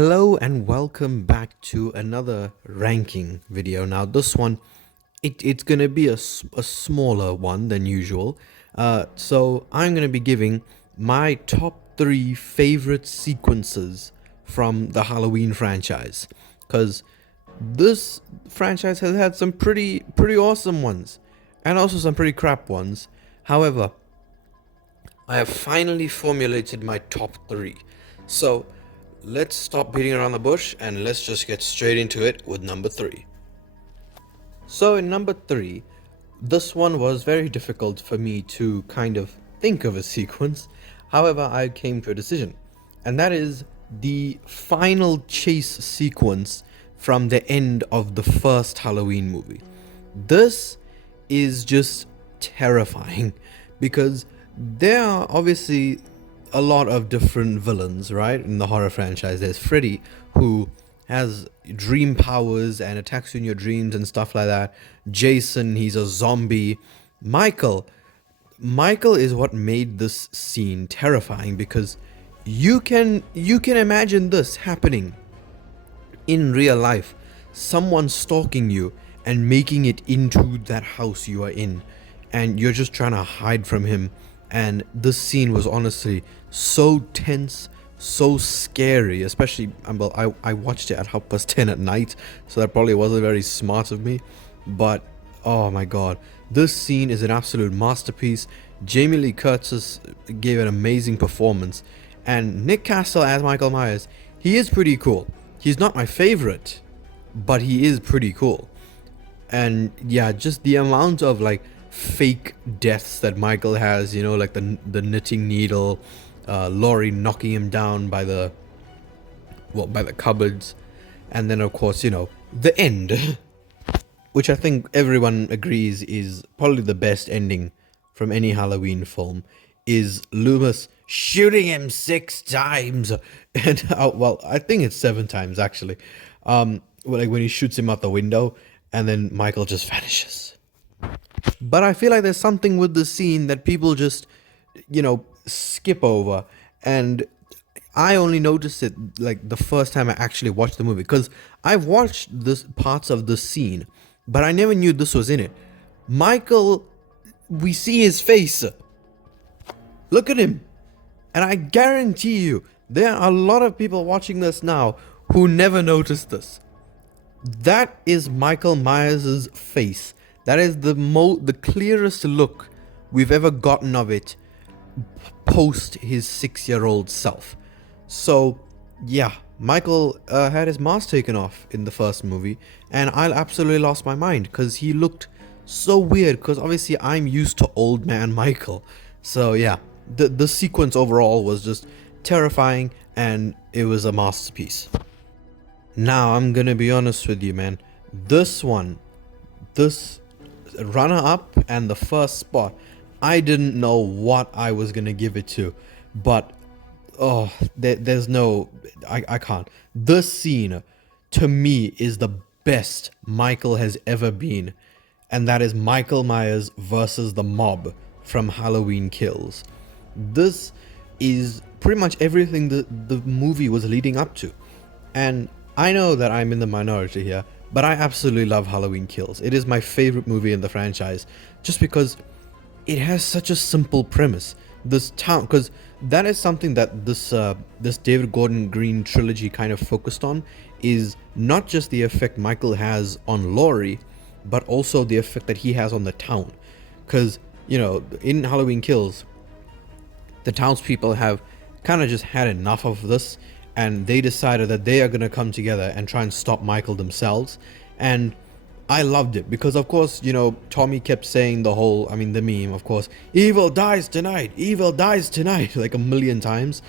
Hello and welcome back to another ranking video. Now this one, it's gonna be a smaller one than usual. So I'm gonna be giving my top 3 favorite sequences from the Halloween franchise, because this franchise has had some pretty awesome ones, and also some pretty crap ones. However, I have finally formulated my top 3. So let's stop beating around the bush and let's just get straight into it with number 3. So, in number 3, this one was very difficult for me to kind of think of a sequence. However, I came to a decision, and that is the final chase sequence from the end of the first Halloween movie. This is just terrifying because there are obviously a lot of different villains, right? In the horror franchise, there's Freddy, who has dream powers and attacks you in your dreams and stuff like that. Jason, he's a zombie. Michael, Michael is what made this scene terrifying because you can imagine this happening in real life, someone stalking you and making it into that house you are in, and you're just trying to hide from him. And this scene was honestly so tense, so scary, especially well, I watched it at 10:30 at night, so that probably wasn't very smart of me. But oh my god, this scene is an absolute masterpiece. Jamie Lee Curtis gave an amazing performance, and Nick Castle as Michael Myers, he is pretty cool. He's not my favorite, but he is pretty cool. And yeah, just the amount of like fake deaths that Michael has, like the knitting needle, Laurie knocking him down by the cupboards, and then of course the end, which I think everyone agrees is probably the best ending from any Halloween film, is Loomis shooting him 6 times, and well, I think it's 7 times actually. Like when he shoots him out the window, and then Michael just vanishes. But I feel like there's something with the scene that people just, skip over, and I only noticed it like the first time I actually watched the movie, because I've watched this parts of the scene, but I never knew this was in it. Michael, we see his face. Look at him. And I guarantee you, there are a lot of people watching this now who never noticed this. That is Michael Myers' face. That is the clearest look we've ever gotten of it post his 6-year-old self. So yeah, Michael had his mask taken off in the first movie, and I absolutely lost my mind because he looked so weird, because obviously I'm used to old man Michael. So yeah, the sequence overall was just terrifying, and it was a masterpiece. Now I'm gonna be honest with you, man. This runner up and the first spot, I didn't know what I was gonna give it to, but oh, there's no, I can't. This scene to me is the best Michael has ever been, and that is Michael Myers versus the mob from Halloween Kills. This is pretty much everything the movie was leading up to, and I know that I'm in the minority here, but I absolutely love Halloween Kills. It is my favorite movie in the franchise, just because it has such a simple premise. This town, because that is something that this David Gordon Green trilogy kind of focused on, is not just the effect Michael has on Laurie, but also the effect that he has on the town. Because in Halloween Kills, the townspeople have kind of just had enough of this, and they decided that they are going to come together and try and stop Michael themselves. And I loved it because, of course, Tommy kept saying the meme, of course, evil dies tonight, like a million times.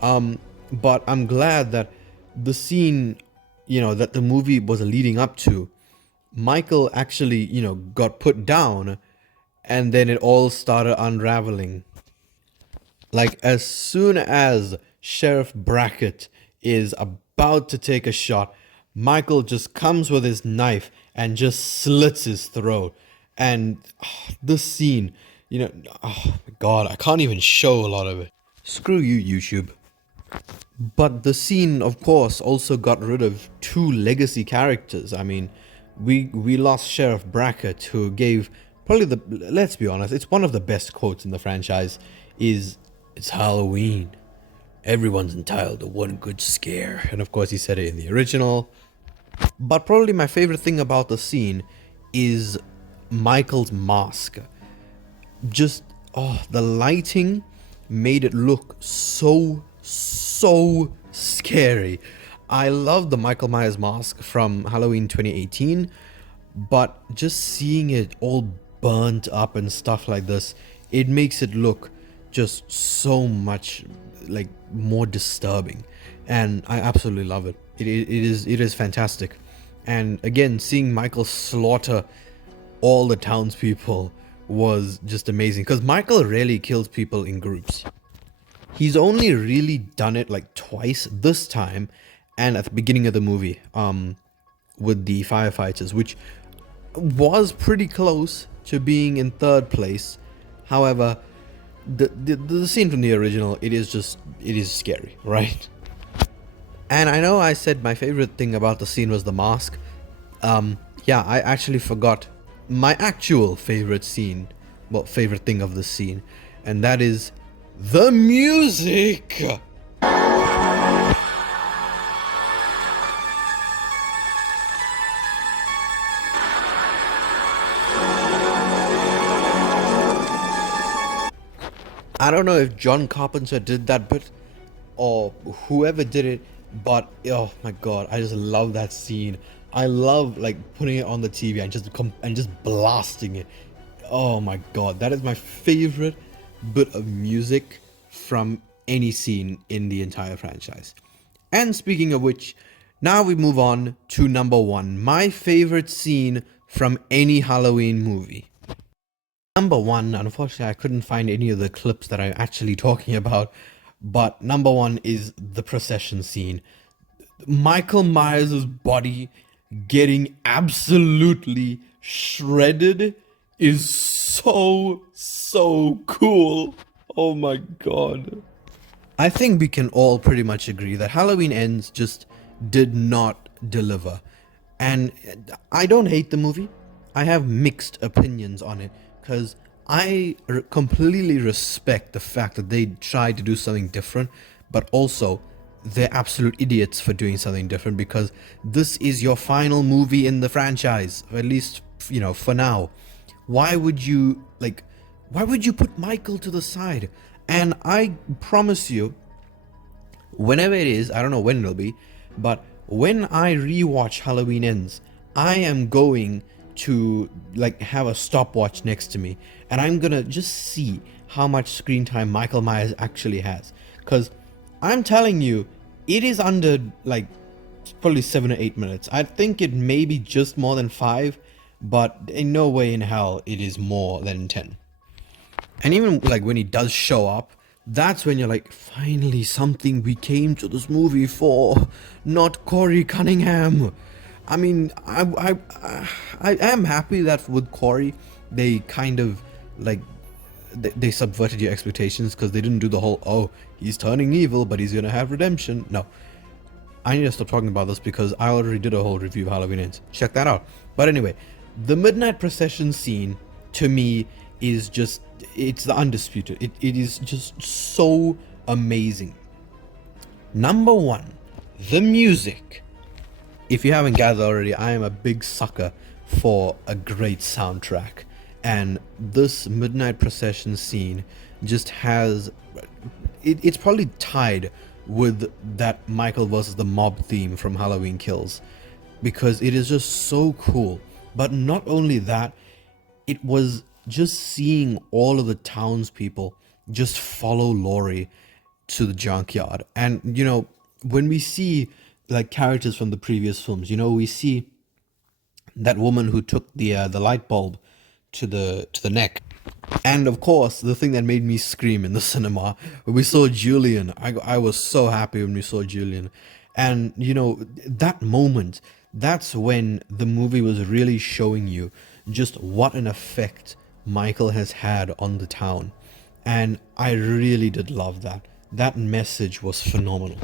But I'm glad that the scene, that the movie was leading up to, Michael actually, got put down, and then it all started unraveling. Like, as soon as Sheriff Brackett is about to take a shot, Michael just comes with his knife and just slits his throat. And this scene, oh my god, I can't even show a lot of it. Screw you, YouTube. But the scene, of course, also got rid of two legacy characters. I mean, we lost Sheriff Brackett, who gave probably the, let's be honest, it's one of the best quotes in the franchise. Is it's Halloween. Everyone's entitled to one good scare. And of course, he said it in the original. But probably my favorite thing about the scene is Michael's mask. Just, oh, the lighting made it look so scary. I love the Michael Myers mask from Halloween 2018, but just seeing it all burnt up and stuff like this, it makes it look just so much like more disturbing, and I absolutely love it. It is fantastic. And again, seeing Michael slaughter all the townspeople was just amazing, because Michael rarely kills people in groups. He's only really done it like twice, this time and at the beginning of the movie, with the firefighters, which was pretty close to being in third place. However, the scene from the original, it is scary, right? And I know I said my favorite thing about the scene was the mask. Yeah, I actually forgot my actual favorite scene, well, favorite thing of the scene, and that is the music. I don't know if John Carpenter did that bit or whoever did it, but oh my god, I just love that scene. I love like putting it on the TV and just blasting it. Oh my god, that is my favorite bit of music from any scene in the entire franchise. And speaking of which, now we move on to number one, my favorite scene from any Halloween movie. Number one, unfortunately, I couldn't find any of the clips that I'm actually talking about, but number one is the procession scene. Michael Myers' body getting absolutely shredded is so cool. Oh my god. I think we can all pretty much agree that Halloween Ends just did not deliver. And I don't hate the movie. I have mixed opinions on it, because completely respect the fact that they tried to do something different, but also they're absolute idiots for doing something different, because this is your final movie in the franchise, or at least, you know, for now. Why would you put Michael to the side? And I promise you, whenever it is, I don't know when it'll be, but when I rewatch Halloween Ends, I am going to like have a stopwatch next to me, and I'm gonna just see how much screen time Michael Myers actually has, because I'm telling you, it is under like probably 7 or 8 minutes. I think it may be just more than 5, but in no way in hell it is more than 10. And even like when he does show up, that's when you're like, finally something we came to this movie for, not Corey Cunningham. I mean, I am happy that with Corey, they kind of like they subverted your expectations, because they didn't do the whole, oh, he's turning evil but he's gonna have redemption. No, I need to stop talking about this, because I already did a whole review of Halloween Ends. Check that out. But anyway, the midnight procession scene to me is just, it's the undisputed. It is just so amazing. Number one, the music. If you haven't gathered already, I am a big sucker for a great soundtrack. And this midnight procession scene just has, it's probably tied with that Michael versus the mob theme from Halloween Kills, because it is just so cool. But not only that, it was just seeing all of the townspeople just follow Laurie to the junkyard. And you know, when we see like characters from the previous films, you know, we see that woman who took the light bulb to the neck. And of course, the thing that made me scream in the cinema, when we saw Julian, I was so happy when we saw Julian. And you know, that moment, that's when the movie was really showing you just what an effect Michael has had on the town. And I really did love that. That message was phenomenal.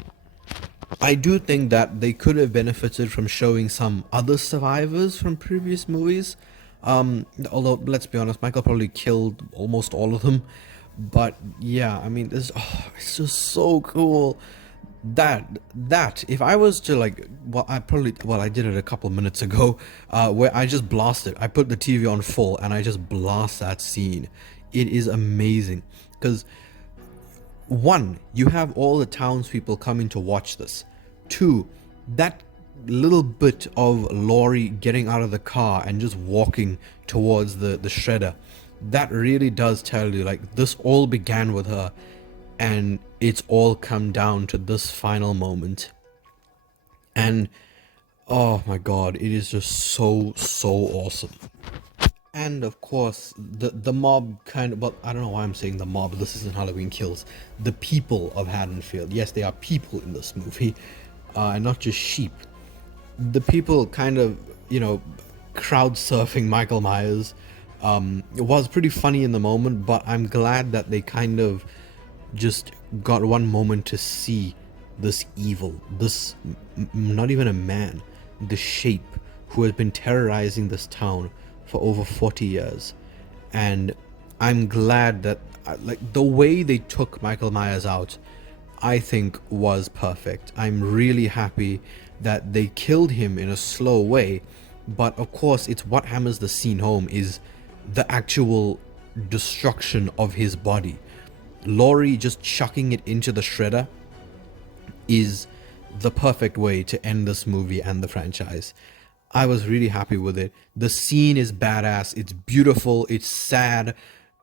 I do think that they could have benefited from showing some other survivors from previous movies. Although, let's be honest, Michael probably killed almost all of them. But yeah, I mean, it's just so cool. That if I was to like, I did it a couple minutes ago, where I just blasted. I put the TV on full and I just blast that scene. It is amazing because one, you have all the townspeople coming to watch this. Two, that little bit of Laurie getting out of the car and just walking towards the shredder, that really does tell you like this all began with her and it's all come down to this final moment. And oh my god, it is just so awesome. And of course, the mob kind of, well, I don't know why I'm saying the mob, this isn't Halloween Kills. The people of Haddonfield. Yes, they are people in this movie, and not just sheep. The people kind of, crowd surfing Michael Myers. It was pretty funny in the moment, but I'm glad that they kind of just got one moment to see this evil, this not even a man, the shape who has been terrorizing this town for over 40 years. And I'm glad that like the way they took Michael Myers out, I think was perfect. I'm really happy that they killed him in a slow way, but of course it's what hammers the scene home is the actual destruction of his body. Laurie just chucking it into the shredder is the perfect way to end this movie and the franchise. I was really happy with it. The scene is badass, it's beautiful, it's sad,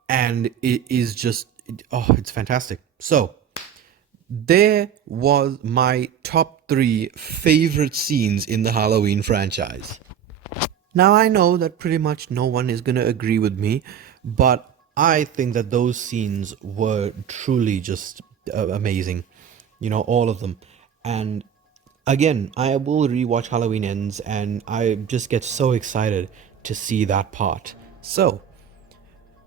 and it is just, it's fantastic. So, there was my top 3 favorite scenes in the Halloween franchise. Now, I know that pretty much no one is going to agree with me, but I think that those scenes were truly just amazing. All of them. And again, I will rewatch Halloween Ends and I just get so excited to see that part. So,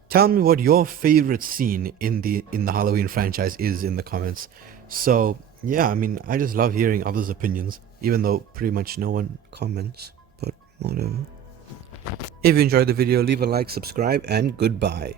tell me what your favorite scene in the Halloween franchise is in the comments. So, yeah, I mean, I just love hearing others' opinions, even though pretty much no one comments, but whatever. If you enjoyed the video, leave a like, subscribe, and goodbye.